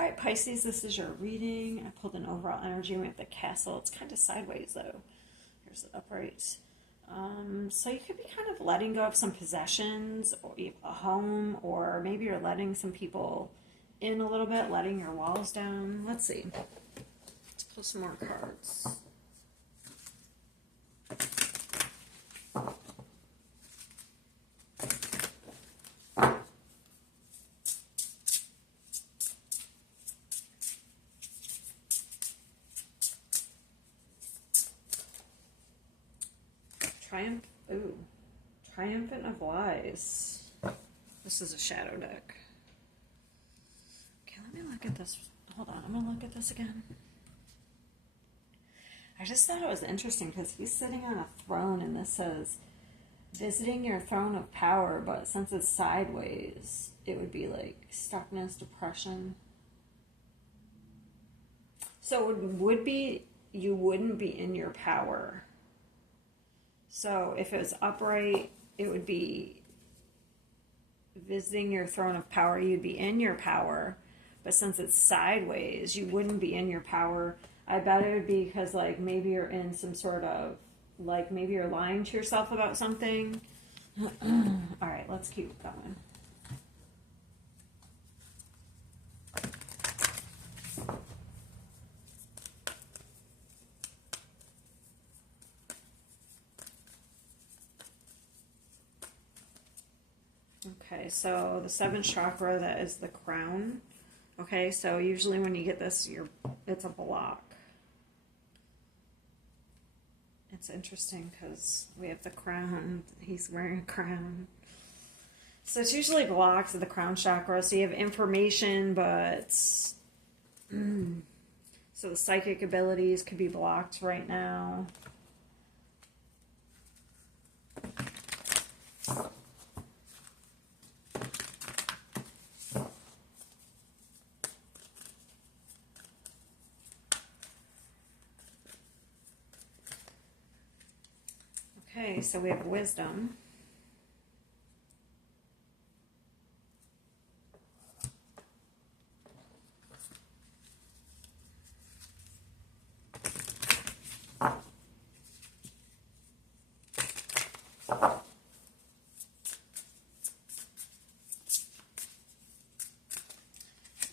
All right, Pisces, this is your reading. I pulled an overall energy. We have the castle. It's kind of sideways, though. Here's the uprights. So you could be kind of letting go of some possessions, or a home, or maybe you're letting some people in a little bit, letting your walls down. Let's see. Let's pull some more cards. Triumphant of Wise. This is a shadow deck. Okay, let me look at this. Hold on, I'm going to look at this again. I just thought it was interesting because he's sitting on a throne and this says, visiting your throne of power, but since it's sideways, it would be like stuckness, depression. So it would be, you wouldn't be in your power. So if it was upright, it would be visiting your throne of power. You'd be in your power. But since it's sideways, you wouldn't be in your power. I bet it would be because, like, maybe you're in some sort of, like, maybe you're lying to yourself about something. All right, let's keep going. Okay, so the seventh chakra, that is the crown. Okay, so usually when you get this, it's a block. It's interesting because we have the crown. He's wearing a crown. So it's usually blocked at the crown chakra. So you have information, but so the psychic abilities could be blocked right now. Okay, so we have wisdom.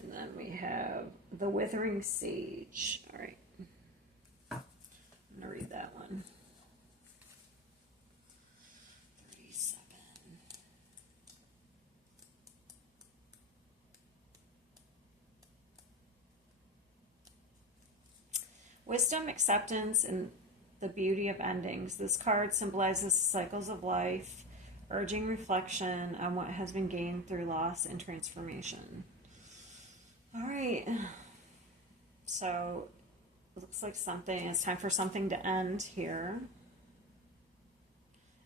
And then we have the withering sage. All right. I'm going to read that one. Wisdom, acceptance, and the beauty of endings. This card symbolizes cycles of life, urging reflection on what has been gained through loss and transformation. All right. So it looks like it's time for something to end here.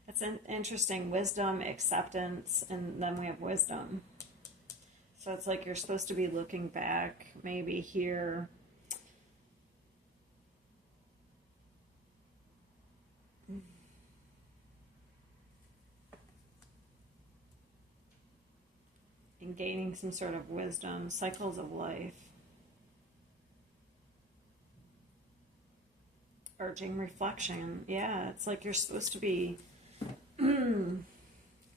It's interesting. Wisdom, acceptance, and then we have wisdom. So it's like you're supposed to be looking back, maybe here. And gaining some sort of wisdom, cycles of life, urging reflection. Yeah, it's like you're supposed to be, and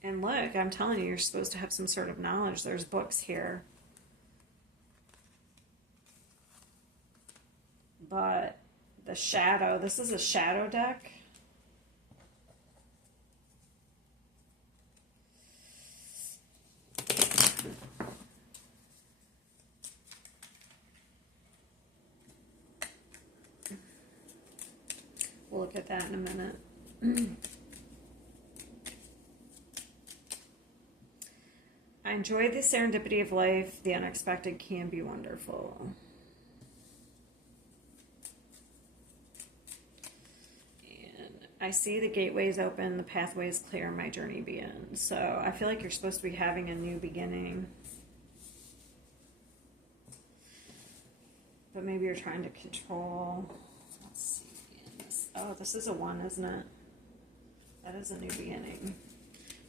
look, I'm telling you, you're supposed to have some sort of knowledge. There's books here. But the shadow, this is a shadow deck. We'll look at that in a minute. I enjoy the serendipity of life. The unexpected can be wonderful. And I see the gateways open, the pathways clear, my journey begins. So I feel like you're supposed to be having a new beginning. But maybe you're trying to control. Let's see. Oh, this is a 1, isn't it? That is a new beginning.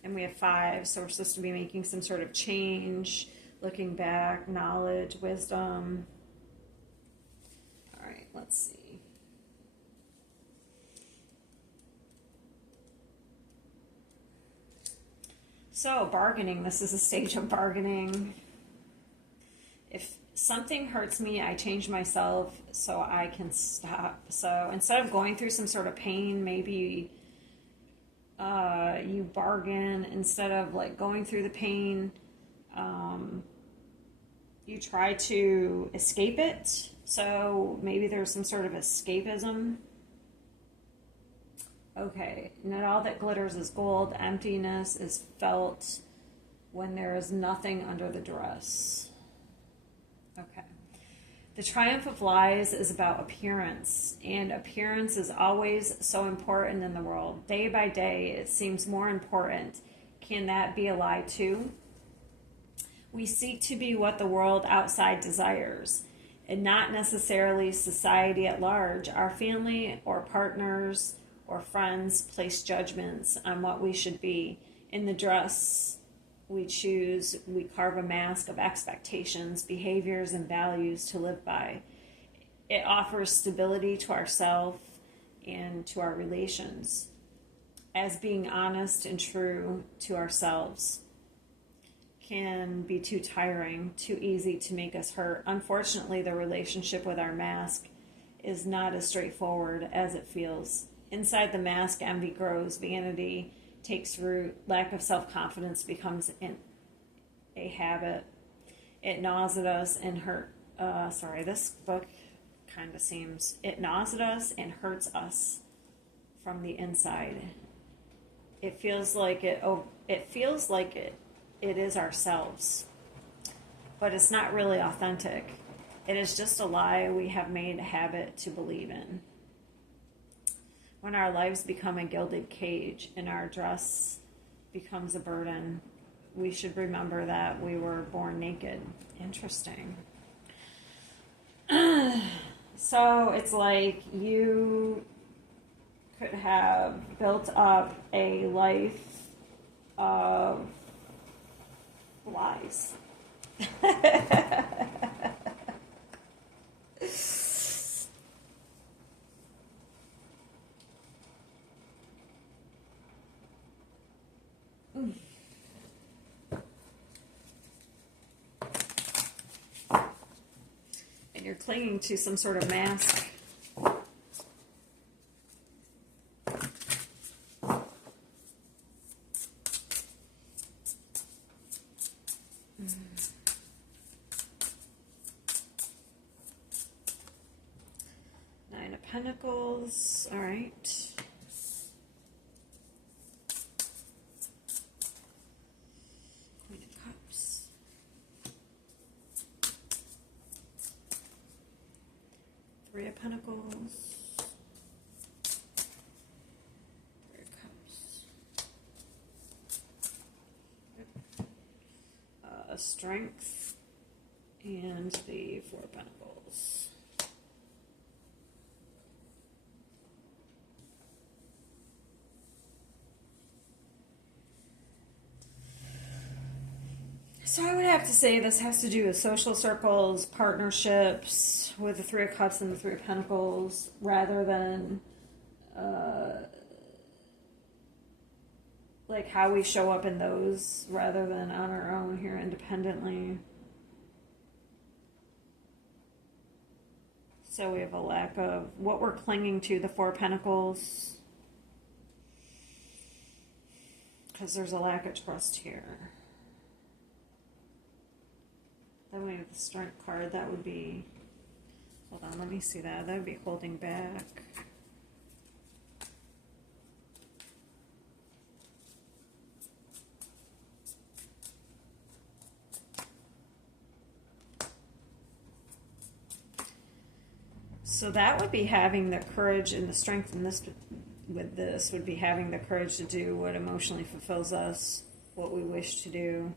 And we have 5, so we're supposed to be making some sort of change, looking back, knowledge, wisdom. All right, let's see. So, bargaining. This is a stage of bargaining. If something hurts me, I change myself so I can stop. So, instead of going through some sort of pain, maybe you bargain. Instead of like going through the pain, you try to escape it. So, maybe there's some sort of escapism. Okay, not all that glitters is gold. Emptiness is felt when there is nothing under the dress. Okay. The triumph of lies is about appearance, and appearance is always so important in the world. Day by day, it seems more important. Can that be a lie too? We seek to be what the world outside desires, and not necessarily society at large. Our family or partners or friends place judgments on what we should be. In the dress we choose, we carve a mask of expectations, behaviors, and values to live by. It offers stability to ourselves and to our relations, as being honest and true to ourselves can be too tiring, too easy to make us hurt. Unfortunately, the relationship with our mask is not as straightforward as it feels. Inside the mask, envy grows, vanity takes root, lack of self-confidence becomes a habit. It gnaws at us and this book kind of seems, it gnaws at us and hurts us from the inside. It feels like it is ourselves, but it's not really authentic. It is just a lie we have made a habit to believe in. When our lives become a gilded cage and our dress becomes a burden, we should remember that we were born naked. Interesting. So it's like you could have built up a life of lies. And you're clinging to some sort of mask. Nine of Pentacles. All right. Queen of Cups. Three of Pentacles. Three of Cups. Strength. And the Four of Pentacles. So I would have to say this has to do with social circles, partnerships, with the Three of Cups and the Three of Pentacles, rather than like how we show up in those, rather than on our own here independently. So we have a lack of what we're clinging to, the Four of Pentacles, because there's a lack of trust here. Then we have the Strength card. That would be, hold on, let me see that. That would be holding back. So that would be having the courage and the strength in this, with this, would be having the courage to do what emotionally fulfills us, what we wish to do.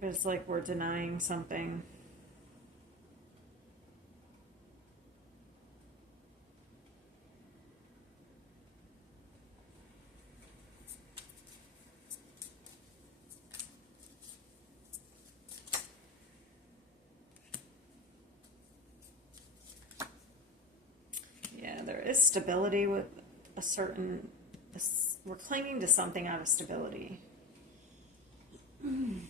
But it's like we're denying something. is stability with a certain, we're clinging to something out of stability. And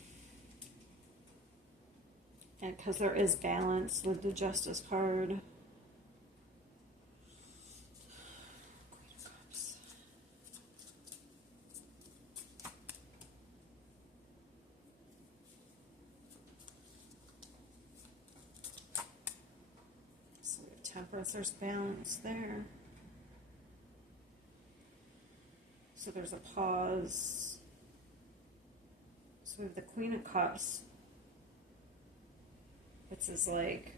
because there is balance with the Justice card. Temperance, there's balance there. So there's a pause. So we have the Queen of Cups. It's this like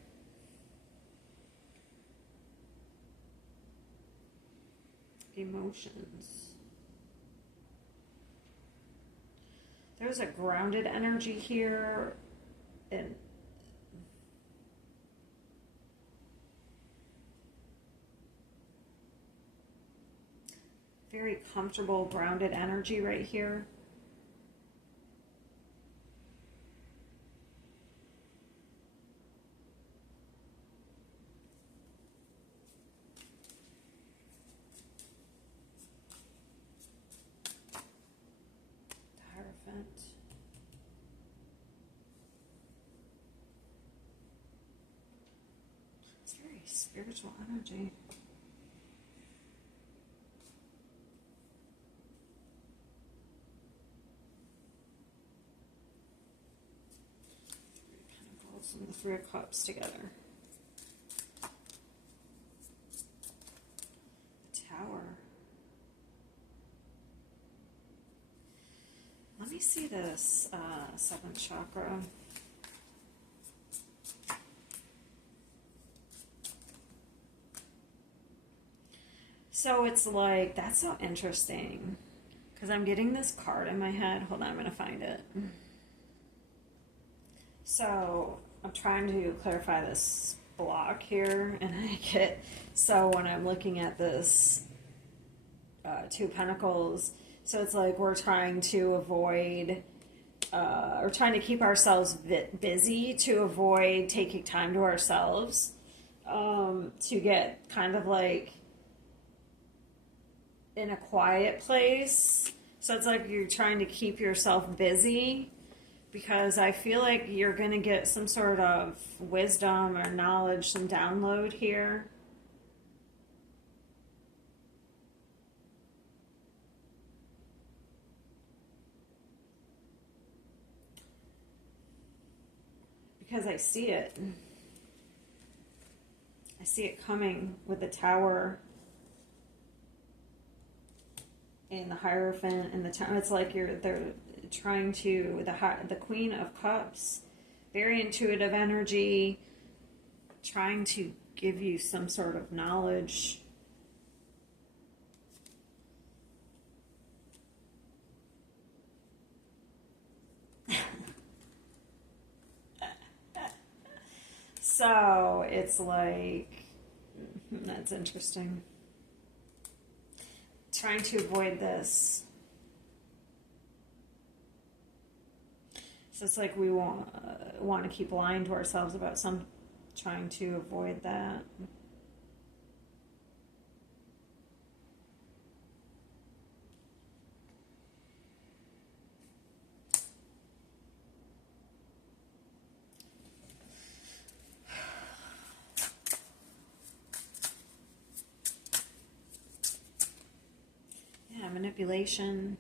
emotions. There's a grounded energy here, and very comfortable, grounded energy right here. The Hierophant. It's very spiritual energy. And the Three of Cups together. The Tower. Let me see this seventh chakra. So it's like, that's so interesting. Because I'm getting this card in my head. Hold on, I'm going to find it. So I'm trying to clarify this block here, and I get, so when I'm looking at this Two of Pentacles, so it's like we're trying to avoid, or trying to keep ourselves busy to avoid taking time to ourselves, to get kind of like in a quiet place. So it's like you're trying to keep yourself busy, because I feel like you're going to get some sort of wisdom or knowledge, some download here. Because I see it. I see it coming with the Tower and the Hierophant and the Tower. It's like they're trying to, the Queen of Cups, very intuitive energy, trying to give you some sort of knowledge. So it's like, that's interesting. Trying to avoid this. So it's like we want to keep lying to ourselves about trying to avoid that. Yeah, manipulation.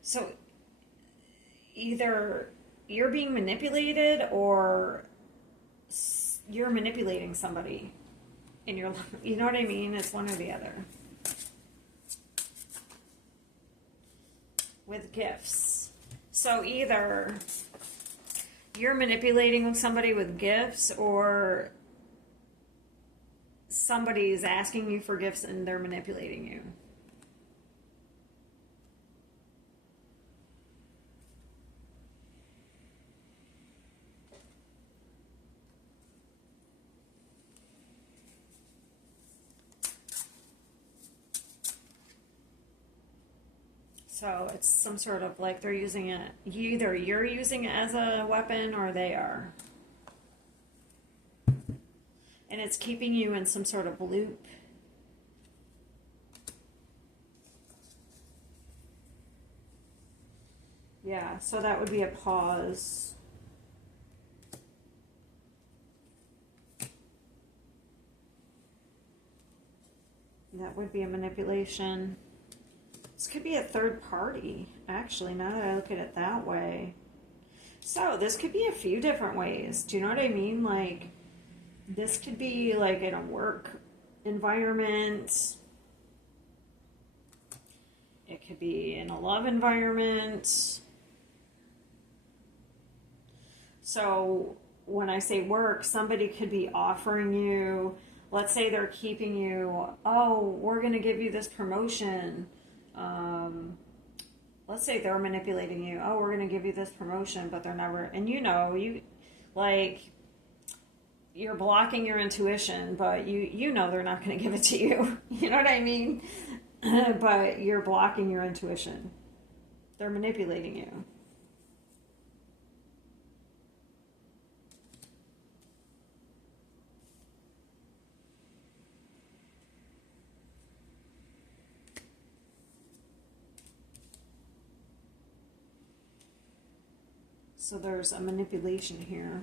So either you're being manipulated or you're manipulating somebody in your life. You know what I mean? It's one or the other. With gifts. So either you're manipulating somebody with gifts, or somebody's asking you for gifts and they're manipulating you. So it's some sort of like they're using it, either you're using it as a weapon or they are. and it's keeping you in some sort of loop. Yeah, so that would be a pause. That would be a manipulation. This could be a third party, actually, now that I look at it that way. So this could be a few different ways. Do you know what I mean? Like, this could be like in a work environment. It could be in a love environment. So when I say work, somebody could be offering you, let's say they're keeping you, oh, we're going to give you this promotion. Let's say they're manipulating you. Oh, we're going to give you this promotion, but they're never, and you like, you're blocking your intuition, but you know they're not going to give it to you. You know what I mean? But you're blocking your intuition. They're manipulating you. So there's a manipulation here.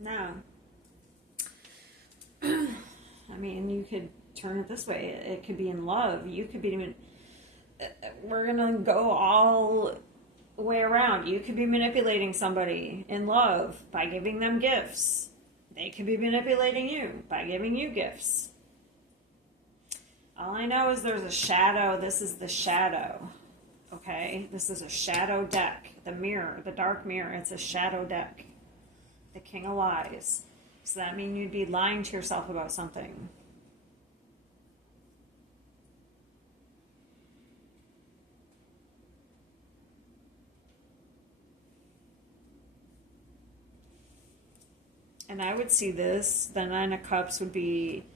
Now, I mean, you could turn it this way. It could be in love. You could be, we're going to go all the way around. You could be manipulating somebody in love by giving them gifts. They could be manipulating you by giving you gifts. All I know is there's a shadow. This is the shadow. Okay? This is a shadow deck. The mirror, the dark mirror, it's a shadow deck. The King of Lies. So that means you'd be lying to yourself about something. And I would see this, the Nine of Cups would be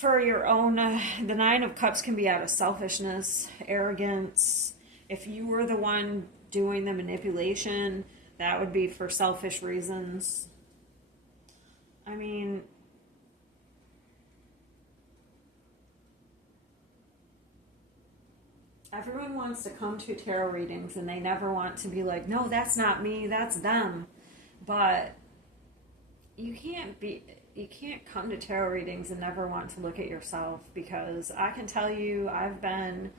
for your own, the Nine of Cups can be out of selfishness, arrogance. If you were the one doing the manipulation, that would be for selfish reasons. I mean, everyone wants to come to tarot readings and they never want to be like, no, that's not me, that's them. But you can't come to tarot readings and never want to look at yourself, because I can tell you I've been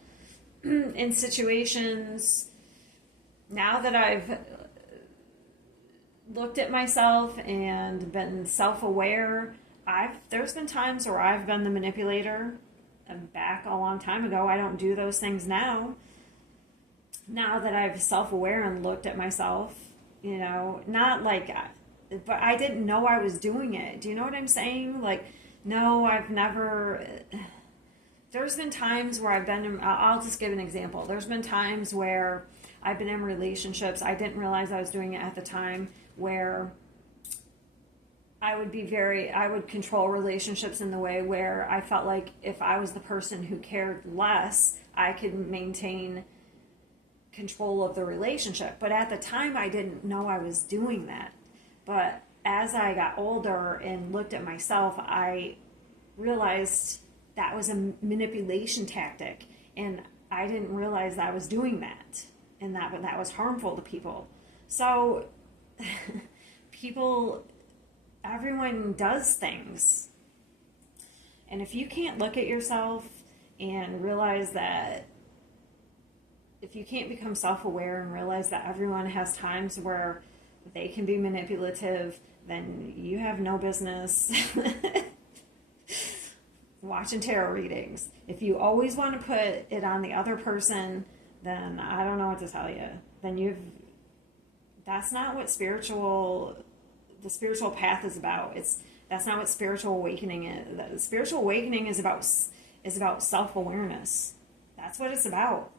in situations now that I've looked at myself and been self-aware. There's been times where I've been the manipulator, and back a long time ago. I don't do those things now. Now that I've self-aware and looked at myself, not like, but I didn't know I was doing it. Do you know what I'm saying? Like, no, I've never. There's been times where I've been in, I'll just give an example. There's been times where I've been in relationships, I didn't realize I was doing it at the time, where I would control relationships in the way where I felt like if I was the person who cared less, I could maintain control of the relationship. But at the time, I didn't know I was doing that. But as I got older and looked at myself, I realized that was a manipulation tactic, and I didn't realize I was doing that, and that was harmful to people. So everyone does things, and if you can't look at yourself and realize that, if you can't become self-aware and realize that everyone has times where they can be manipulative, then you have no business watching tarot readings. If you always want to put it on the other person, then I don't know what to tell you. Then that's not what the spiritual path is about. That's not what spiritual awakening is. The spiritual awakening is about self-awareness. That's what it's about.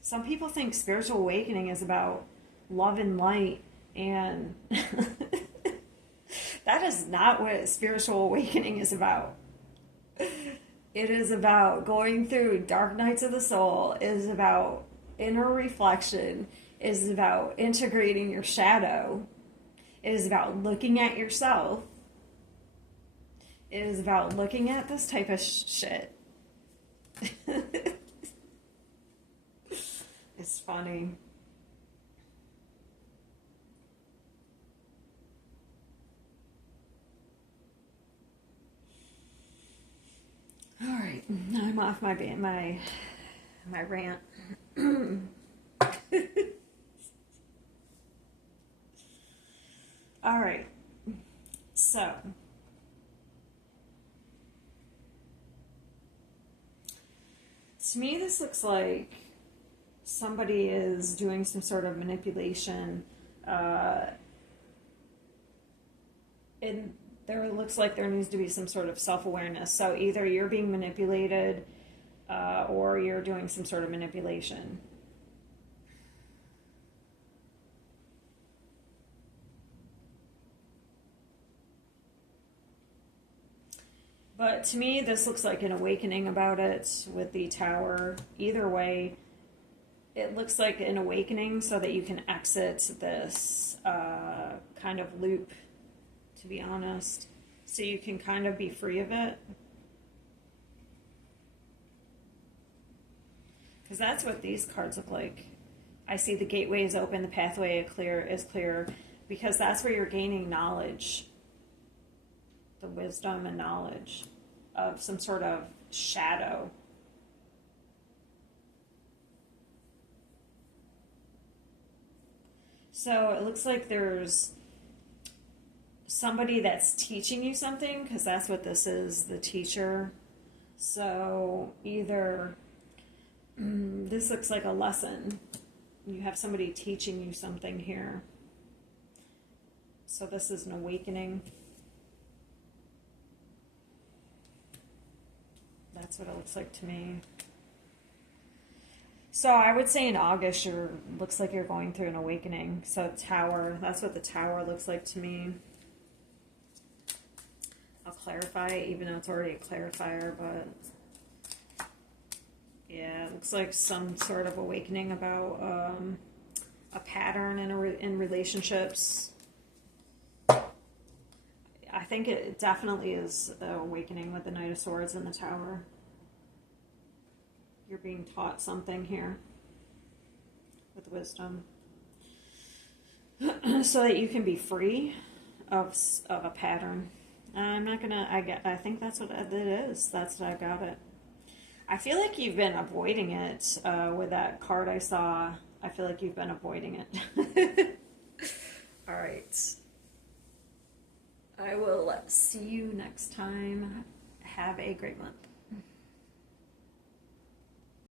Some people think spiritual awakening is about love and light, and That is not what spiritual awakening is about. It is about going through dark nights of the soul. It is about inner reflection. It is about integrating your shadow. It is about looking at yourself. It is about looking at this type of shit. It's funny. All right, now I'm off my rant. All right, so to me, this looks like somebody is doing some sort of manipulation. And there looks like there needs to be some sort of self-awareness. So either you're being manipulated or you're doing some sort of manipulation. But to me, this looks like an awakening about it with the tower. Either way, it looks like an awakening so that you can exit this kind of loop, to be honest. So you can kind of be free of it. Because that's what these cards look like. I see the gateway is open, the pathway is clear, because that's where you're gaining knowledge. The wisdom and knowledge of some sort of shadow. So it looks like there's somebody that's teaching you something, because that's what this is, the teacher. So either this looks like a lesson. You have somebody teaching you something here. So this is an awakening. That's what it looks like to me. So I would say in August, looks like you're going through an awakening. So tower, that's what the tower looks like to me. I'll clarify, even though it's already a clarifier, but yeah, it looks like some sort of awakening about a pattern in relationships. I think it definitely is the awakening with the Knight of Swords and the Tower. You're being taught something here with wisdom. So that you can be free of a pattern. I'm not going to, I think that's what it is. That's what I got it. I feel like you've been avoiding it with that card I saw. I feel like you've been avoiding it. All right. I will see you next time. Have a great month.